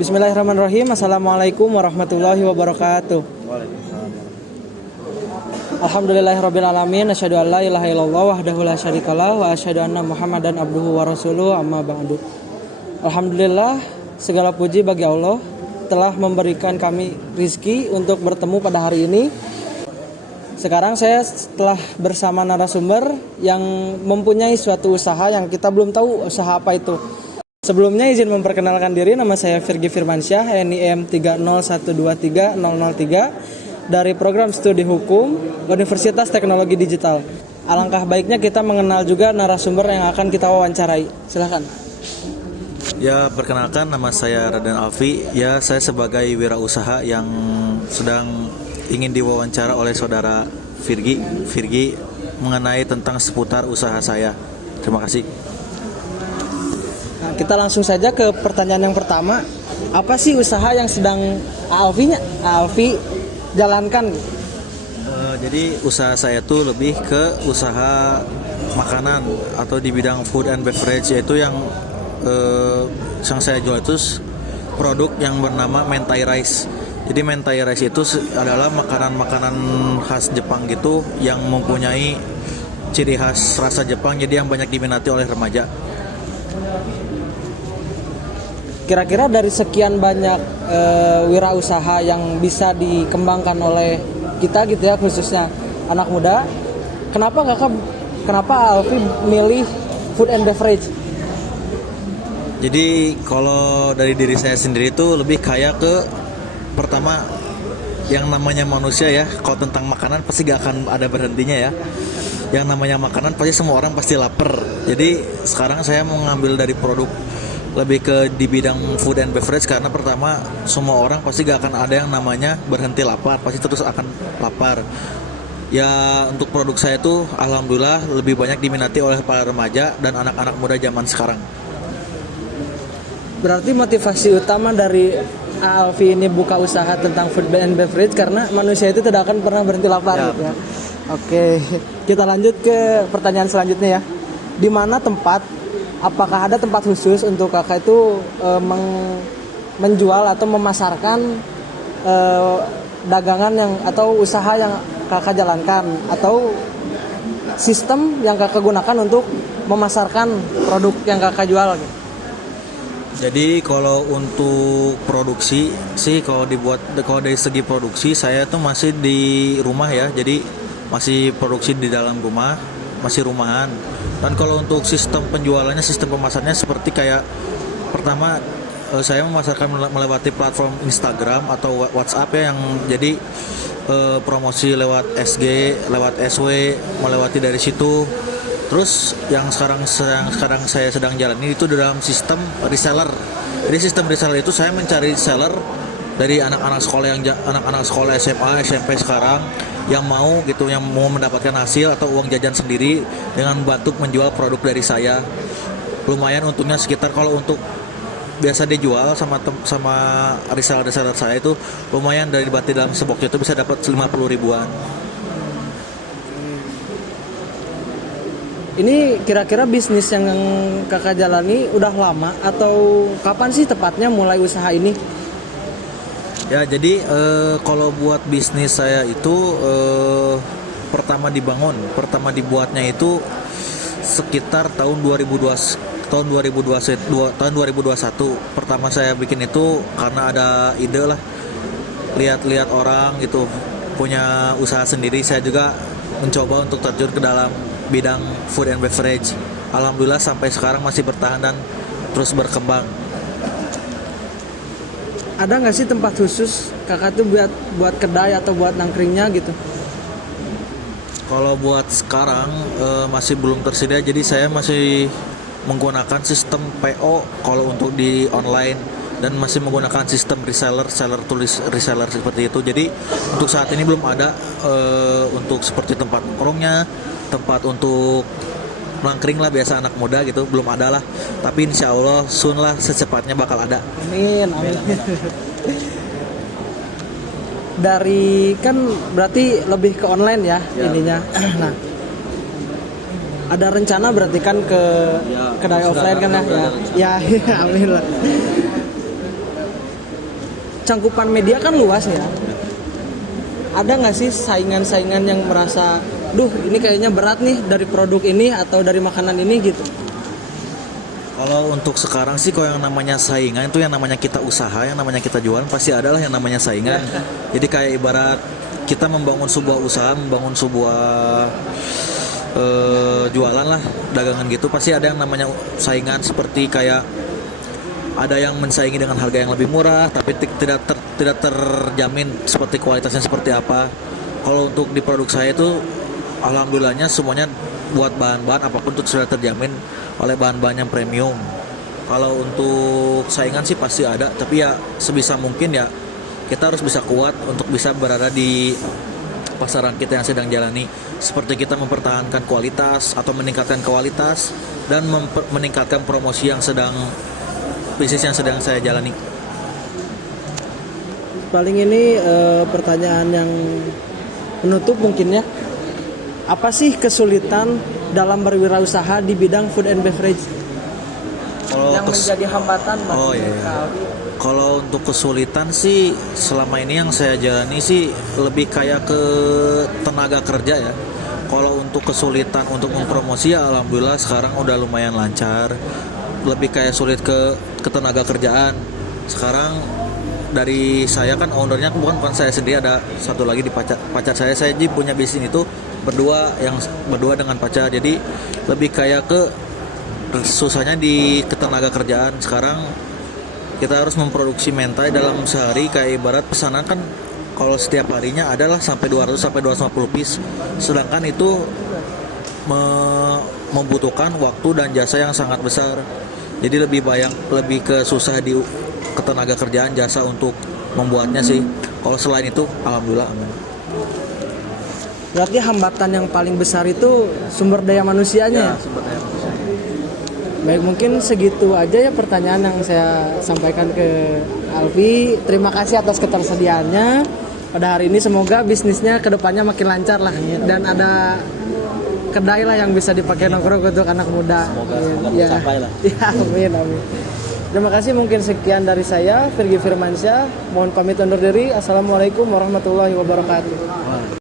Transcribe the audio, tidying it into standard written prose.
Bismillahirrahmanirrahim. Assalamualaikum warahmatullahi wabarakatuh. Alhamdulillahirrabbilalamin. Asyhadu an la ilaha illallah wahdahu la syarikalah wa asyhadu anna Muhammadan abduhu wa rasuluh amma ba'du. Alhamdulillah, segala puji bagi Allah telah memberikan kami rizki untuk bertemu pada hari ini. Sekarang saya telah bersama narasumber yang mempunyai suatu usaha yang kita belum tahu usaha apa itu. Sebelumnya izin memperkenalkan diri, nama saya Virgi Firmansyah, NIM 301230003 dari program studi hukum Universitas Teknologi Digital. Alangkah baiknya kita mengenal juga narasumber yang akan kita wawancarai. Silakan. Ya, perkenalkan, nama saya Raden Alfi. Ya, saya sebagai wirausaha yang sedang ingin diwawancara oleh saudara Virgi mengenai tentang seputar usaha saya. Terima kasih. Nah, kita langsung saja ke pertanyaan yang pertama. Apa sih usaha yang sedang Alfi jalankan? Jadi usaha saya tuh lebih ke usaha makanan atau di bidang food and beverage, yaitu yang saya jual itu produk yang bernama mentai rice. Jadi mentai rice itu adalah makanan-makanan khas Jepang gitu yang mempunyai ciri khas rasa Jepang, jadi yang banyak diminati oleh remaja. Kira-kira dari sekian banyak wirausaha yang bisa dikembangkan oleh kita gitu ya, khususnya anak muda, kenapa Alfi milih food and beverage? Jadi kalau dari diri saya sendiri itu lebih kayak ke pertama, yang namanya manusia ya, kalau tentang makanan pasti gak akan ada berhentinya ya. Yang namanya makanan pasti semua orang pasti lapar. Jadi sekarang saya mau ngambil dari produk lebih ke di bidang food and beverage, karena pertama semua orang pasti gak akan ada yang namanya berhenti lapar, pasti terus akan lapar. Ya, untuk produk saya tuh alhamdulillah lebih banyak diminati oleh para remaja dan anak-anak muda zaman sekarang. Berarti motivasi utama dari Alfi ini buka usaha tentang food and beverage karena manusia itu tidak akan pernah berhenti lapar ya. Gitu ya. Oke, kita lanjut ke pertanyaan selanjutnya ya. Di mana apakah ada tempat khusus untuk kakak itu menjual atau memasarkan dagangan atau usaha yang kakak jalankan, atau sistem yang kakak gunakan untuk memasarkan produk yang kakak jual? Jadi kalau untuk produksi sih, kalau dari segi produksi saya tuh masih di rumah ya, jadi masih produksi di dalam rumah, masih rumahan. Dan kalau untuk sistem penjualannya, sistem pemasarannya seperti kayak pertama saya memasarkan melewati platform Instagram atau WhatsApp ya, yang jadi promosi lewat SG, lewat SW, melewati dari situ. Terus yang sekarang saya sedang jalani itu dalam sistem reseller. Jadi sistem reseller itu saya mencari seller dari anak-anak sekolah SMA, SMP sekarang yang mau mendapatkan hasil atau uang jajan sendiri dengan membantu menjual produk dari saya. Lumayan untungnya sekitar, kalau untuk biasa dijual sama reseller saya itu lumayan, dari berarti dalam sebox itu bisa dapat 50 ribuan. Ini kira-kira bisnis yang kakak jalani udah lama atau kapan sih tepatnya mulai usaha ini? Ya, jadi kalau buat bisnis saya itu pertama dibuatnya itu sekitar tahun 2021. Pertama saya bikin itu karena ada ide lah, lihat orang gitu punya usaha sendiri. Saya juga mencoba untuk terjun ke dalam bidang food and beverage. Alhamdulillah sampai sekarang masih bertahan dan terus berkembang. Ada nggak sih tempat khusus kakak tuh buat kedai atau buat nangkringnya gitu? Kalau buat sekarang masih belum tersedia, jadi saya masih menggunakan sistem PO kalau untuk di online, dan masih menggunakan sistem reseller seperti itu. Jadi untuk saat ini belum ada untuk seperti tempat nongkrongnya, tempat untuk nangkring lah biasa anak muda gitu, belum ada lah. Tapi insya Allah soon lah, secepatnya bakal ada. Amin. Dari kan berarti lebih ke online ya ininya. Nah, ada rencana berarti kan ke kedai offline kan ya? Ya, amin lah. cangkupan media kan luas ya. Ada nggak sih saingan-saingan yang merasa, duh ini kayaknya berat nih dari produk ini atau dari makanan ini gitu? Kalau untuk sekarang sih kalau yang namanya saingan itu yang namanya kita usaha, yang namanya kita jualan pasti adalah yang namanya saingan. Jadi kayak ibarat kita membangun sebuah usaha, membangun sebuah jualan lah, dagangan gitu, pasti ada yang namanya saingan, seperti kayak ada yang mensaingi dengan harga yang lebih murah tapi tidak terjamin seperti kualitasnya seperti apa. Kalau untuk di produk saya itu alhamdulillahnya semuanya buat bahan-bahan apapun itu sudah terjamin oleh bahan-bahan yang premium. Kalau untuk saingan sih pasti ada, tapi ya sebisa mungkin ya kita harus bisa kuat untuk bisa berada di pasaran kita yang sedang jalani, seperti kita mempertahankan kualitas atau meningkatkan kualitas dan meningkatkan promosi yang sedang bisnis yang sedang saya jalani. Paling ini pertanyaan yang penutup mungkin ya. Apa sih kesulitan dalam berwirausaha di bidang food and beverage yang menjadi hambatan bagi Kak Alfi? Kalau untuk kesulitan sih selama ini yang saya jalani sih lebih kayak ke tenaga kerja ya. Kalau untuk kesulitan untuk mempromosi ya alhamdulillah sekarang udah lumayan lancar. Lebih kayak sulit ke tenaga kerjaan. Sekarang dari saya kan ownernya bukan saya sendiri, ada satu lagi di pacar saya jadi punya bisnis itu berdua dengan pacar. Jadi lebih kayak ke susahnya di ketenaga kerjaan. Sekarang kita harus memproduksi mentai dalam sehari, kayak ibarat pesanan kan kalau setiap harinya adalah sampai 200 sampai 250 piece, sedangkan itu membutuhkan waktu dan jasa yang sangat besar. Jadi lebih ke susah di ketenaga kerjaan, jasa untuk membuatnya sih. Kalau selain itu alhamdulillah aman. Berarti hambatan yang paling besar itu sumber daya manusianya. Ya, sumber daya manusia. Baik, mungkin segitu aja ya pertanyaan yang saya sampaikan ke Alfi. Terima kasih atas ketersediaannya pada hari ini. Semoga bisnisnya kedepannya makin lancar lah, dan ada kedai lah yang bisa dipakai nongkrong untuk anak muda. Semoga tercapai lah. Ya, amin. Terima kasih, mungkin sekian dari saya, Virgi Firmansyah. Mohon pamit undur diri. Assalamualaikum warahmatullahi wabarakatuh.